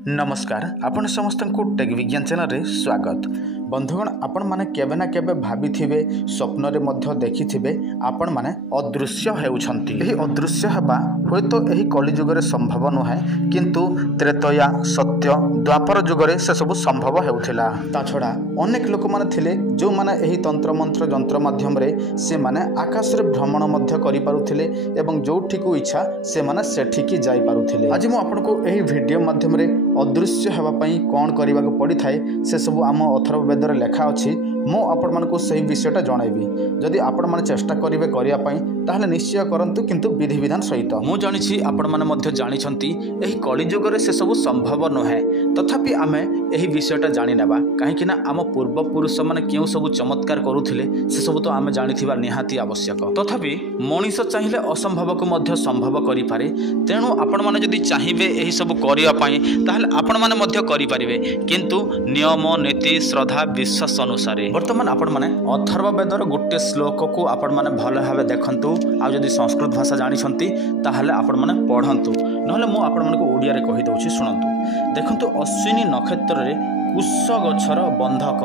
नमस्कार आपण समस्त को टेक विज्ञान चैनल रे स्वागत। बंधुगण आपण माने केबे ना केबे भाबिथिबे स्वप्न रे मध्य देखिथिबे आपण माने अदृश्य हेउछंती। एही अदृश्य हेबा होयतो एही कलि जुग रे संभव नुहे, किंतु त्रेतया सत्य द्वापर जुग रे से सब संभव हेउथिला। ता छडा अनेक लोक माने थिले जो माने एही तंत्र मंत्र जंत्र माध्यम रे से माने आकाश रे भ्रमण मध्य करि पारुथिले एवं जोठी को इच्छा से माने सेठिकी जाई पारुथिले। आज मु आपण को एही वीडियो माध्यम रे अदृश्य हेबा पई कोन करिबा को पड़ी थाए से सब आम अथर्ववेद रे लेखा अछि। मो आपण मानको सही विषयटा जणाइबी। जदि आपण माने चेष्टा करिवे करिया पई ताहले निश्चय करंतु, किंतु विधि विधान सहित। मु जानिछि आपण माने मध्य जानिछंती एही कलि जुग रे से सब संभव नहे, तथापि आमे एही विषयटा जानि नेबा काहेकि ना आम पूर्व पुरुष माने केउ सब चमत्कार करूथिले से सब तो आमे जानिथिबा निहाती आवश्यक। तथापि मनीष चाहिए असंभव को मध्य संभव करि पारे। तेणु आपण माने जदि चाहिबे एही सब करिया पई ताहले आपण माने मध्य करि पारिबे, किंतु नियम नीति श्रद्धा विश्वास अनुसार। वर्तमान आपण माने अथर्ववेदर गोटे श्लोक को आपण माने भल भाबे देखंतु। आ जदि संस्कृत भाषा जानिछंती ताहले आपण माने पढ़ंतु, नहले मु आपण माने को ओडिया रे कहि दउछि सुनंतु। देखंतु अश्विनी नक्षत्र रे कुश गछर बंधक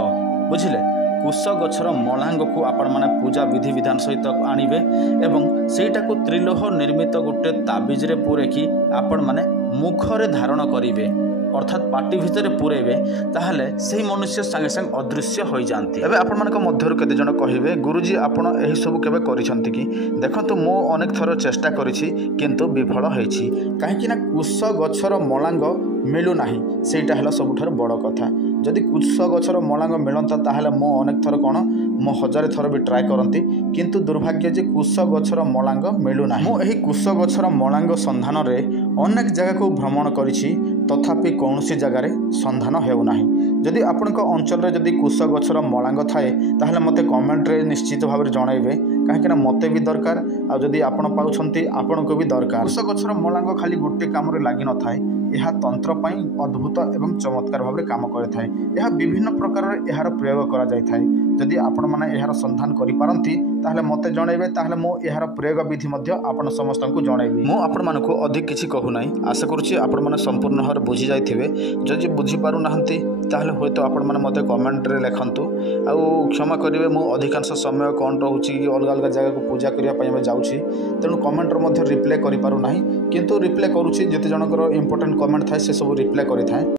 बुझिले, कुश गछर मलांग को आपण माने पूजा विधि विधान सहित आनिबे एवं सेटा को त्रिलोह निर्मित गोटे ताबिज रे पुरे की आपण माने मुखरे धारण करिवे, अर्थात पार्टी भितर पुरेबे, ताहले सही मनुष्य संगे संग अदृश्य हो जाती। एबे आपण मानक मध्यरु केते जण कहिबे गुरुजी आपण एही सब केबे करिसंती कि? देखंतु मो अनेक थर चेष्टा करिछि किंतु विफल होइछि। काहेकि ना कुश गछर मलांग मिलु नाही, सेटा हला सबुठार बड़ कथा। जदि कुश गछर मलांग मिलंता ताहले मो अनेक थर कोन मो हजार थर भी ट्राए करंती, किंतु दुर्भाग्य जे कुश गछर मलांग मिलु नाही। मो एही कुश गछर मलांग संधान रे अनेक जगह को भ्रमण करिछि, तथापि कौनसी जगार संधान हेउ नाही। जदि आपनक अंचल रे जदि कुश गछर मलांग थाए ताहले मते कमेंट रे निश्चित भाव जणाइबे, काहेकि ना मते भी दरकार आ जदि आपण पाउछंती आपण को भी दरकार। कुश गछर मलांग खाली गोटे काम रे लागि न थाए, यह तंत्र पई अद्भुत एवं चमत्कार भाव में काम करे थाए। यह विभिन्न प्रकार यार प्रयोग करा जाय थाए। जदि आपण माने यार संधान करि पारंती ताहले मते जणाइबे, ताहले मो यार प्रयोग विधि मध्य आपण समस्त को जणाइबी। मो आपण मानको अधिक किछि कहू नाही। आशा करूछि आपण माने संपूर्ण भाव बुझी जाइथिबे। जदि बुझी पारु नाहंती ताहले होयतो आपण माने मते कमेंट रे लेखंतु। आ क्षमा करिवे, मो अधिकांश समय कोन रहउछि कि अलग अलग जगह को पूजा करिया पई हम जाउछि, तेणु कमेंट रे मध्य रिप्लाई करि पारु नाही, किंतु रिप्लाई करूछि। जते जनकर इंपोर्टेंट कमेंट थाए से सब रिप्लाई करि थाए।